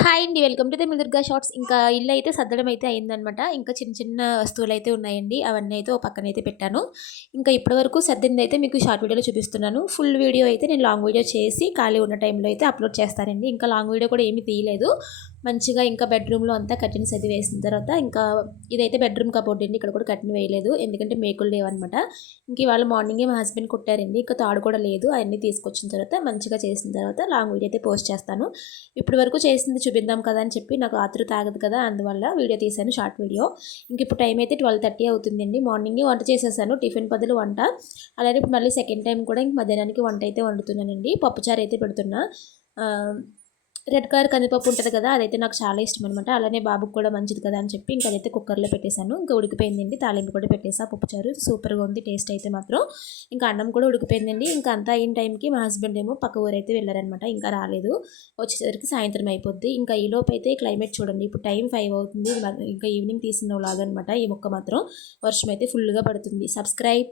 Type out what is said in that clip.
Hi అండి welcome to the Midurga shorts. ఇంకా ఇల్లు అయితే సర్దడం అయితే అయిందనమాట ఇంకా చిన్న చిన్న వస్తువులు అయితే ఉన్నాయండి. అవన్నీ అయితే ఓ పక్కన అయితే పెట్టాను. ఇంకా ఇప్పటివరకు సర్దింది అయితే మీకు షార్ట్ వీడియోలో చూపిస్తున్నాను. ఫుల్ వీడియో అయితే నేను లాంగ్ వీడియో చేసి ఖాళీ ఉన్న టైంలో అయితే అప్లోడ్ చేస్తానండి. ఇంకా లాంగ్ వీడియో కూడా ఏమీ తీయలేదు. మంచిగా ఇంకా బెడ్రూమ్లో అంతా కర్టెన్స్ అది వేసిన తర్వాత ఇంకా ఇదైతే బెడ్రూమ్ కబోర్డ్ అండి. ఇక్కడ కూడా కర్టెన్ వేయలేదు. ఎందుకంటే మేకులు లేవన్నమాట. ఇంక ఇవాళ మార్నింగే మా హస్బెండ్ కుట్టారండి. ఇంకా తాడు కూడా లేదు. అవన్నీ తీసుకొచ్చిన తర్వాత మంచిగా చేసిన తర్వాత లాంగ్ వీడియో అయితే పోస్ట్ చేస్తాను. ఇప్పటి వరకు చేసింది చూపిద్దాం కదా అని చెప్పి నాకు ఆతృత ఆగదు కదా అందువల్ల వీడియో తీశాను షార్ట్ వీడియో. ఇంక ఇప్పుడు టైం అయితే ట్వెల్వ్ థర్టీ అవుతుందండి. మార్నింగ్ వంట చేసేసాను. టిఫిన్ బదులు వంట. అలాగే ఇప్పుడు మళ్ళీ సెకండ్ టైం కూడా ఇంక మధ్యాహ్నానికి వంట అయితే వండుతున్నానండి. పప్పుచారు అయితే పెడుతున్నా. రెడ్ కలర్ కందిపప్పు ఉంటుంది కదా అదైతే నాకు చాలా ఇష్టం అనమాట అలానే బాబుకి కూడా మంచిది కదా అని చెప్పి ఇంకా అదైతే కుక్కర్లో పెట్టేశాను. ఇంకా ఉడికిపోయిందండి తాలింపు కూడా పెట్టేసా పప్పుచారు. సూపర్గా ఉంది టేస్ట్ అయితే మాత్రం. ఇంకా అన్నం కూడా ఉడికిపోయిందండి. ఇంకా అంతా అయిన టైంకి మా హస్బెండ్ ఏమో పక్క ఊరైతే వెళ్ళారనమాట ఇంకా రాలేదు. వచ్చేసరికి సాయంత్రం అయిపోద్ది. ఇంకా ఈ లోపు అయితే క్లైమేట్ చూడండి ఇప్పుడు టైం ఫైవ్ అవుతుంది. ఇంకా ఈవినింగ్ తీసిన లాగనమాట ఈ మొక్క మాత్రం. వర్షం అయితే ఫుల్గా పడుతుంది. సబ్స్క్రైబ్